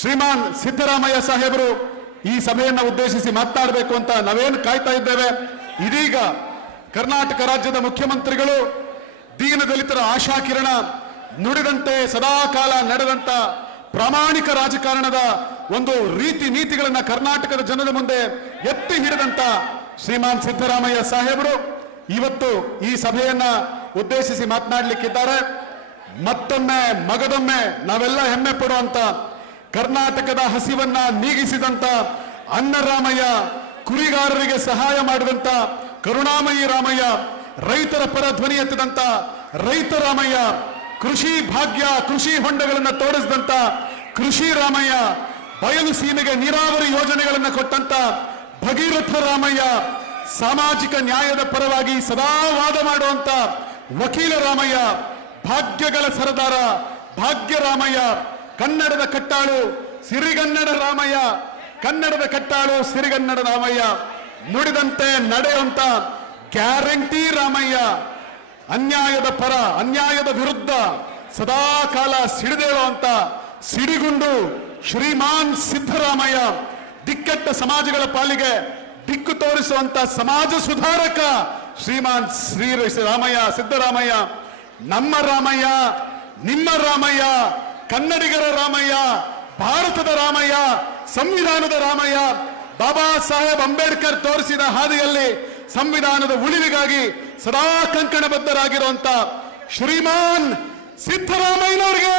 ಶ್ರೀಮಾನ್ ಸಿದ್ದರಾಮಯ್ಯ ಸಾಹೇಬರು ಈ ಸಭೆಯನ್ನು ಉದ್ದೇಶಿಸಿ ಮಾತನಾಡಬೇಕು ಅಂತ ನಾವೇನು ಕಾಯ್ತಾ ಇದ್ದೇವೆ. ಇದೀಗ ಕರ್ನಾಟಕ ರಾಜ್ಯದ ಮುಖ್ಯಮಂತ್ರಿಗಳು ದೀನದಲಿತರ ಆಶಾಕಿರಣ, ನುಡಿದಂತೆ ಸದಾಕಾಲ ನಡೆದಂತ ಪ್ರಾಮಾಣಿಕ ರಾಜಕಾರಣದ ಒಂದು ರೀತಿ ನೀತಿಗಳನ್ನ ಕರ್ನಾಟಕದ ಜನರ ಮುಂದೆ ಎತ್ತಿ ಹಿಡಿದಂತ ಶ್ರೀಮಾನ್ ಸಿದ್ದರಾಮಯ್ಯ ಸಾಹೇಬರು ಇವತ್ತು ಈ ಸಭೆಯನ್ನ ಉದ್ದೇಶಿಸಿ ಮಾತನಾಡಲಿಕ್ಕಿದ್ದಾರೆ. ಮತ್ತೊಮ್ಮೆ ಮಗದೊಮ್ಮೆ ನಾವೆಲ್ಲ ಹೆಮ್ಮೆ ಪಡುವಂತ ಕರ್ನಾಟಕದ ಹಸಿವನ್ನ ನೀಗಿಸಿದಂತ ಅನ್ನರಾಮಯ್ಯ, ಕುರಿಗಾರರಿಗೆ ಸಹಾಯ ಮಾಡಿದಂತ ಕರುಣಾಮಯಿ ರಾಮಯ್ಯ, ರೈತರ ಪರ ಧ್ವನಿ ಎತ್ತಿದಂತ ರೈತ ರಾಮಯ್ಯ, ಕೃಷಿ ಭಾಗ್ಯ ಕೃಷಿ ಹೊಂಡಗಳನ್ನು ತೋರಿಸಿದಂತ ಕೃಷಿ ರಾಮಯ್ಯ, ಬಯಲು ಸೀಮೆಗೆ ನೀರಾವರಿ ಯೋಜನೆಗಳನ್ನು ಕೊಟ್ಟಂತ ಭಗೀರಥ ರಾಮಯ್ಯ, ಸಾಮಾಜಿಕ ನ್ಯಾಯದ ಪರವಾಗಿ ಸದಾ ವಾದ ಮಾಡುವಂತ ವಕೀಲ ರಾಮಯ್ಯ, ಭಾಗ್ಯಗಳ ಸರದಾರ ಭಾಗ್ಯ ರಾಮಯ್ಯ, ಕನ್ನಡದ ಕಟ್ಟಾಳು ಸಿರಿಗನ್ನಡ ರಾಮಯ್ಯ, ಕನ್ನಡದ ಕಟ್ಟಾಳು ಸಿರಿಗನ್ನಡ ರಾಮಯ್ಯ, ನುಡಿದಂತೆ ನಡೆಯುವಂತ ಗ್ಯಾರಂಟಿ ರಾಮಯ್ಯ, ಅನ್ಯಾಯದ ಪರ ಅನ್ಯಾಯದ ವಿರುದ್ಧ ಸದಾ ಕಾಲ ಸಿಡಿದೇಳುವಂತ ಸಿಡಿಗುಂಡು ಶ್ರೀಮಾನ್ ಸಿದ್ದರಾಮಯ್ಯ, ದಿಕ್ಕೆಟ್ಟ ಸಮಾಜಗಳ ಪಾಲಿಗೆ ದಿಕ್ಕು ತೋರಿಸುವಂತ ಸಮಾಜ ಸುಧಾರಕ ಶ್ರೀಮಾನ್ ರಾಮಯ್ಯ ಸಿದ್ದರಾಮಯ್ಯ, ನಮ್ಮ ರಾಮಯ್ಯ, ನಿಮ್ಮ ರಾಮಯ್ಯ, ಕನ್ನಡಿಗರ ರಾಮಯ್ಯ, ಭಾರತದ ರಾಮಯ್ಯ, ಸಂವಿಧಾನದ ರಾಮಯ್ಯ, ಬಾಬಾ ಸಾಹೇಬ್ ಅಂಬೇಡ್ಕರ್ ತೋರಿಸಿದ ಹಾದಿಯಲ್ಲಿ ಸಂವಿಧಾನದ ಉಳಿವಿಗಾಗಿ ಸದಾ ಕಂಕಣಬದ್ಧರಾಗಿರುವಂತ ಶ್ರೀಮಾನ್ ಸಿದ್ದರಾಮಯ್ಯನವ್ರಿಗೆ